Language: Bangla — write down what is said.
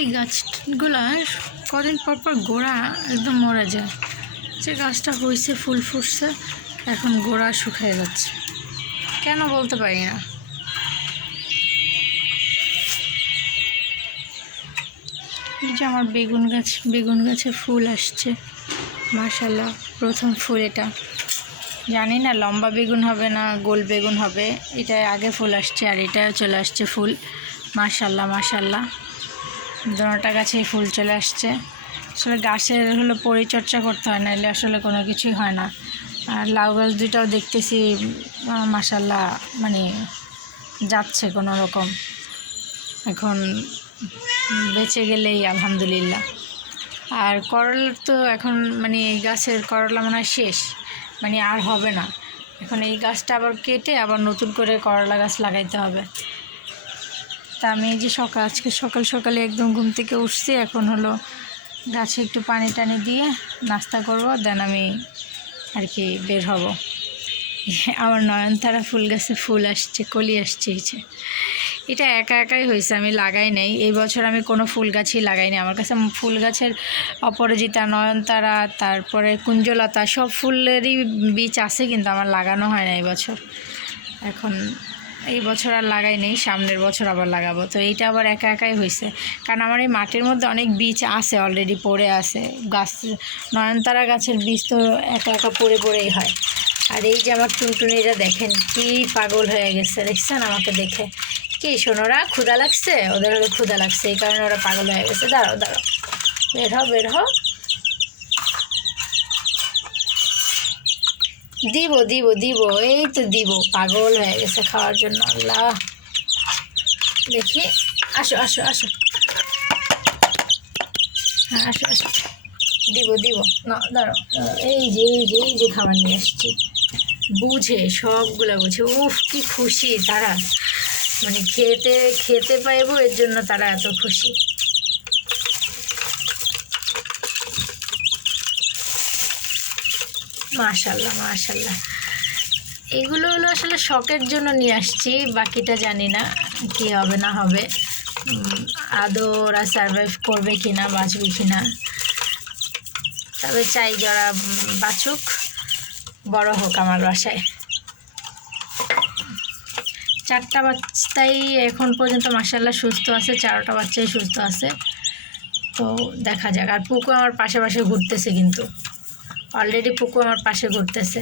এই গাছগুলা কদিন পর পর গোড়া একদম মরে যায়। যে গাছটা হয়েছে ফুল ফুটছে, এখন গোড়া শুকিয়ে যাচ্ছে, কেন বলতে পারি না। এই যে আমার বেগুন গাছে ফুল আসছে, মাশাআল্লাহ প্রথম ফুল এটা। জানি না লম্বা বেগুন হবে না গোল বেগুন হবে, এটা আগে ফুল আসছে আর এটা চলে আসছে ফুল। মাশাআল্লাহ মাশাআল্লাহ, দুটোটা গাছেই ফুল চলে আসছে। আসলে গাছের হলো পরিচর্যা করতে হয়, না এলে আসলে কোনো কিছুই হয় না। আর লাউ গাছ দুটাও দেখতেছি মাশাআল্লাহ মানে যাচ্ছে কোনো রকম, এখন বেঁচে গেলেই আলহামদুলিল্লাহ। আর করলা তো এখন মানে এই গাছের করলা মনে হয় শেষ, মানে আর হবে না। এখন এই গাছটা আবার কেটে আবার নতুন করে করলা গাছ লাগাইতে হবে। তা আমি এই যে আজকে সকাল সকালে একদম ঘুম থেকে উঠছি, এখন হলো গাছে একটু পানি টানি দিয়ে নাস্তা করব, দেন আমি আর কি বের হব। আমার নয়নতারা ফুল গাছে ফুল আসছে, কলি আসছে। এটা একা একাই হয়েছে, আমি লাগাই নাই এই বছর, আমি কোনো ফুল গাছই লাগাইনি। আমার কাছে ফুল গাছের অপরাজিতা, নয়নতারা, তারপরে কুঞ্জলতা সব ফুলেরই বীজ আছে, কিন্তু আমার লাগানো হয় না এই বছর। এখন এই বছর আর লাগাই নেই, সামনের বছর আবার লাগাবো। তো এইটা আবার একা একাই হয়েছে, কারণ আমার এই মাটির মধ্যে অনেক বীজ আছে, অলরেডি পড়ে আছে। গাছ নয়নতারা গাছের বীজ তো একা একা পড়েই হয়। আর এই যে আমার টুনটুনিরা দেখেন কি পাগল হয়ে গেছে, দেখছেন আমাকে দেখে। কি শোনোরা, ক্ষুধা লাগছে ওদের, হলো ক্ষুধা লাগছে, এই কারণে ওরা পাগল হয়ে গেছে। দাঁড়াও বের হও। দিব এই তো দিব, পাগল হয়ে গেছে খাওয়ার জন্য। আল্লাহ, দেখি, আসো হ্যাঁ আসো দিব না, দাঁড়াও। এই যে খাবার নিয়ে আসছি, বুঝে সবগুলা বুঝে। উফ কি খুশি তারা, মানে খেতে পাইবো এর জন্য তারা এত খুশি। মাশাল্লাহ, এগুলো হলো আসলে শখের জন্য নিয়ে আসছি, বাকিটা জানি না কি হবে না হবে, আদৌ ওরা সারভাইভ করবে কিনা, বাঁচবে কিনা। তবে চাই যারা বাঁচুক, বড় হোক আমার বাসায়। 4টা বাচ্চাই এখন পর্যন্ত মাশাআল্লাহ সুস্থ আছে, 4টা বাচ্চাই সুস্থ আছে। তো দেখা যাক। আর পুকু আমার পাশে ঘুরতেছে, কিন্তু অলরেডি পুকু আমার পাশে ঘুরতেছে।